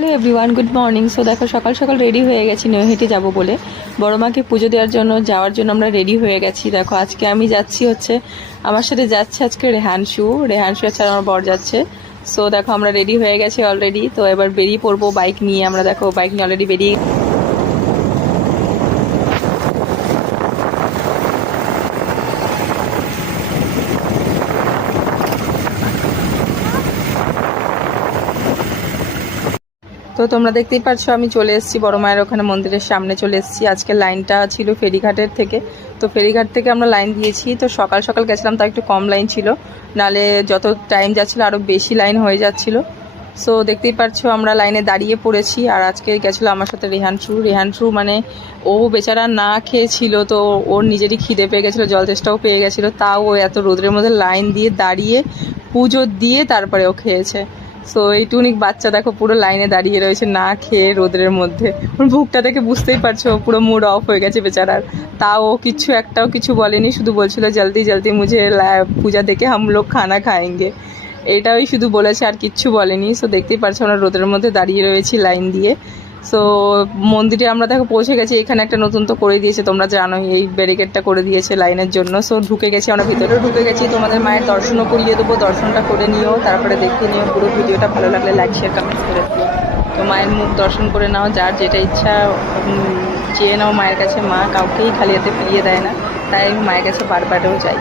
Hello everyone, good morning. So দেখো সকাল সকাল রেডি হয়ে গেছি নৈহাটি যাব বলে, বড় মাকে পুজো দেওয়ার জন্য আমরা রেডি হয়ে গেছি। দেখো আজকে আমি যাচ্ছি আমার সাথে যাচ্ছে আজকে রেহানশু ছাড়া আমার বর যাচ্ছে। সো দেখো আমরা রেডি হয়ে গেছি অলরেডি। তো এবার বেরিয়ে পড়বো বাইক নিয়ে। আমরা দেখো বাইক নিয়ে অলরেডি বেরিয়ে তো তোমরা দেখতেই পাচ্ছ আমি চলে এসেছি বড় মায়ের ওখানে মন্দিরের সামনে চলে এসেছি। আজকে লাইনটা ছিল ফেরিঘাটের থেকে, তো ফেরিঘাট থেকে আমরা লাইন দিয়েছি। তো সকাল সকাল গেছিলাম, তাও একটু কম লাইন ছিল, নালে যত টাইম যাচ্ছিলো আরও বেশি লাইন হয়ে যাচ্ছিলো। সো দেখতেই পাচ্ছ আমরা লাইনে দাঁড়িয়ে পড়েছি। আর আজকে গেছিলো আমার সাথে রেহানশু মানে ও বেচারা না খেয়েছিল, তো ওর নিজেরই খিদে পেয়ে গেছিলো, জল তেষ্টাও পেয়ে গেছিলো, তাও ও এত রোদের মধ্যে লাইন দিয়ে দাঁড়িয়ে পুজো দিয়ে তারপরে ও খেয়েছে। সো এই টুনিক বাচ্চা দেখো পুরো লাইনে দাঁড়িয়ে রয়েছে না খেয়ে রোদের মধ্যে। ওর বুকটা দেখে বুঝতেই পারছো পুরো মুড অফ হয়ে গেছে বেচারার। তাও একটাও কিছু বলেনি, শুধু বলছিল জলদি জলদি মুঝে পূজা দেখে হাম লোক খানা খাएंगे, এটাই শুধু বলেছে, আর কিচ্ছু বলেনি। সো দেখতেই পারছো আমরা রোদের মধ্যে দাঁড়িয়ে রয়েছি লাইন দিয়ে। সো মন্দিরে আমরা দেখো পৌঁছে গেছি। এখানে একটা নতুন তো করে দিয়েছে, তোমরা জানোই, এই ব্যারিকেডটা করে দিয়েছে লাইনের জন্য। সো ঢুকে গেছি, আমরা ভিতরেও ঢুকে গেছি। তোমাদের মায়ের দর্শনও করিয়ে দেবো, দর্শনটা করে নিও, তারপরে দেখে নিও পুরো ভিডিওটা। ভালো লাগলে লাইক শেয়ার কমেন্ট করে দিও। তো মায়ের মুখ দর্শন করে নাও, যার যেটা ইচ্ছা চেয়ে নাও মায়ের কাছে। মা কাউকেই খালি হাতে ফিরিয়ে দেয় না, তাই আমি মায়ের কাছে বারবারও যাই।